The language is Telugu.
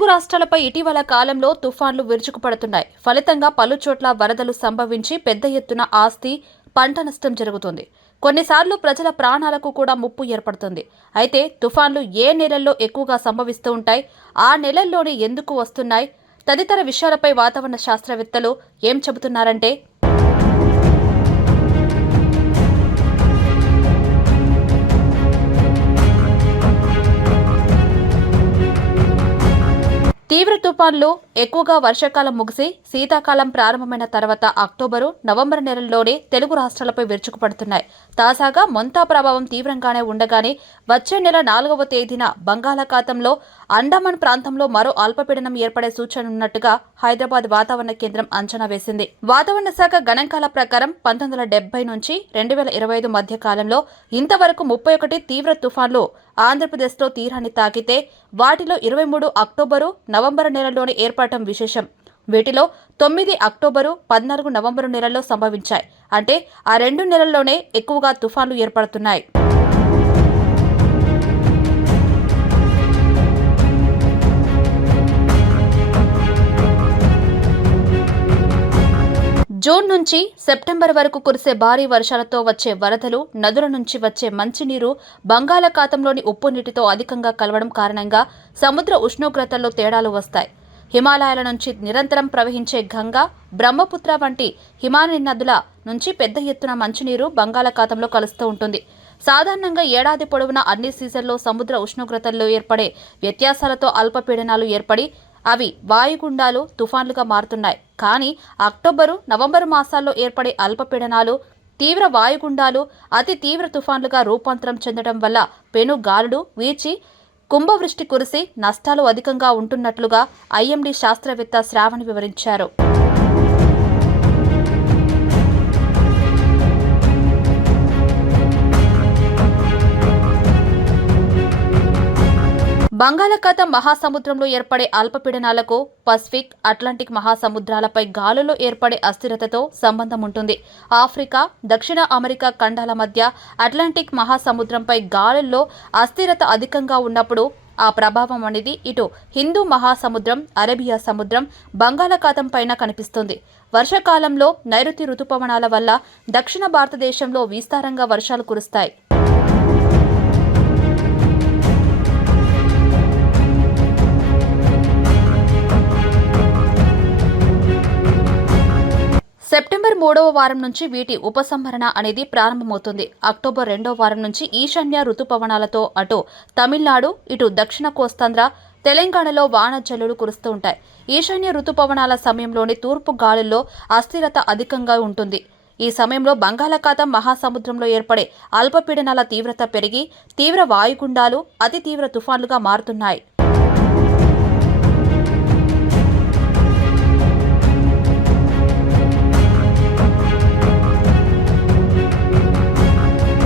తెలుగు రాష్ట్రాలపై ఇటీవల కాలంలో తుఫాన్లు విరుచుకుపడుతున్నాయి. ఫలితంగా పలుచోట్ల వరదలు సంభవించి పెద్ద ఎత్తున ఆస్తి, పంట నష్టం జరుగుతుంది. కొన్నిసార్లు ప్రజల ప్రాణాలకు కూడా ముప్పు ఏర్పడుతుంది. అయితే తుఫాన్లు ఏ నెలల్లో ఎక్కువగా సంభవిస్తూ ఉంటాయి, ఆ నెలల్లోనే ఎందుకు వస్తున్నాయి తదితర విషయాలపై వాతావరణ శాస్త్రవేత్తలు ఏం చెబుతున్నారంటే, తీవ్ర తుఫాన్లు ఎక్కువగా వర్షాకాలం ముగిసి శీతాకాలం ప్రారంభమైన తర్వాత అక్టోబరు, నవంబర్ నెలల్లోనే తెలుగు రాష్ట్రాలపై విరుచుకుపడుతున్నాయి. తాజాగా మొంతా ప్రభావం తీవ్రంగానే ఉండగానే వచ్చే నెల 4వ తేదీన బంగాళాఖాతంలో అండమాన్ ప్రాంతంలో మరో అల్పపీడనం ఏర్పడే సూచన ఉన్నట్టుగా హైదరాబాద్ వాతావరణ కేంద్రం అంచనా వేసింది. వాతావరణ శాఖ గణాంకాల ప్రకారం 1970 నుంచి 2025 మధ్య కాలంలో ఇంతవరకు 31 తీవ్ర తుఫాన్లు ఆంధ్రప్రదేశ్లో తీరాన్ని తాకితే వాటిలో 23 అక్టోబరు, నవంబరు నెలల్లోనే ఏర్పడటం విశేషం. వీటిలో 9 అక్టోబరు, 14 నవంబరు నెలల్లో సంభవించాయి. అంటే ఆ 2 నెలల్లోనే ఎక్కువగా తుఫాన్లు ఏర్పడుతున్నాయి. జూన్ నుంచి సెప్టెంబర్ వరకు కురిసే భారీ వర్షాలతో వచ్చే వరదలు, నదుల నుంచి వచ్చే మంచినీరు బంగాళాఖాతంలోని ఉప్పు నీటితో అధికంగా కలవడం కారణంగా సముద్ర ఉష్ణోగ్రతల్లో తేడాలు వస్తాయి. హిమాలయాల నుంచి నిరంతరం ప్రవహించే గంగా, బ్రహ్మపుత్ర వంటి హిమాలయ నదుల నుంచి పెద్ద ఎత్తున మంచినీరు బంగాళాఖాతంలో కలుస్తూ ఉంటుంది. సాధారణంగా ఏడాది పొడవునా అన్ని సీజన్లో సముద్ర ఉష్ణోగ్రతల్లో ఏర్పడే వ్యత్యాసాలతో అల్పపీడనాలు ఏర్పడి అవి వాయుగుండాలు, తుఫాన్లుగా మారుతున్నాయి. కానీ అక్టోబరు, నవంబరు మాసాల్లో ఏర్పడే అల్పపీడనాలు తీవ్ర వాయుగుండాలు అతి తీవ్ర తుఫాన్లుగా రూపాంతరం చెందడం వల్ల పెను గాలులు వీచి కుంభవృష్టి కురిసి నష్టాలు అధికంగా ఉంటున్నట్లుగా ఐఎండీ శాస్త్రవేత్త శ్రావణి వివరించారు. బంగాళాఖాతం మహాసముద్రంలో ఏర్పడే అల్పపీడనాలకు పసిఫిక్, అట్లాంటిక్ మహాసముద్రాలపై గాలులో ఏర్పడే అస్థిరతతో సంబంధం ఉంటుంది. ఆఫ్రికా, దక్షిణ అమెరికా ఖండాల మధ్య అట్లాంటిక్ మహాసముద్రంపై గాలుల్లో అస్థిరత అధికంగా ఉన్నప్పుడు ఆ ప్రభావం అనేది ఇటు హిందూ మహాసముద్రం, అరేబియా సముద్రం, బంగాళాఖాతం పైన కనిపిస్తుంది. వర్షాకాలంలో నైరుతి రుతుపవనాల వల్ల దక్షిణ భారతదేశంలో విస్తారంగా వర్షాలు కురుస్తాయి. సెప్టెంబర్ 3వ వారం నుంచి వీటి ఉపసంహరణ అనేది ప్రారంభమవుతుంది. అక్టోబర్ 2వ వారం నుంచి ఈశాన్య రుతుపవనాలతో అటు తమిళనాడు, ఇటు దక్షిణ కోస్తాంధ్ర, తెలంగాణలో వానజల్లులు కురుస్తూ ఉంటాయి. ఈశాన్య రుతుపవనాల సమయంలోని తూర్పు గాలుల్లో అస్థిరత అధికంగా ఉంటుంది. ఈ సమయంలో బంగాళాఖాతం మహాసముద్రంలో ఏర్పడే అల్పపీడనాల తీవ్రత పెరిగి తీవ్ర వాయుగుండాలు అతి తీవ్ర తుఫాన్లుగా మారుతున్నాయి.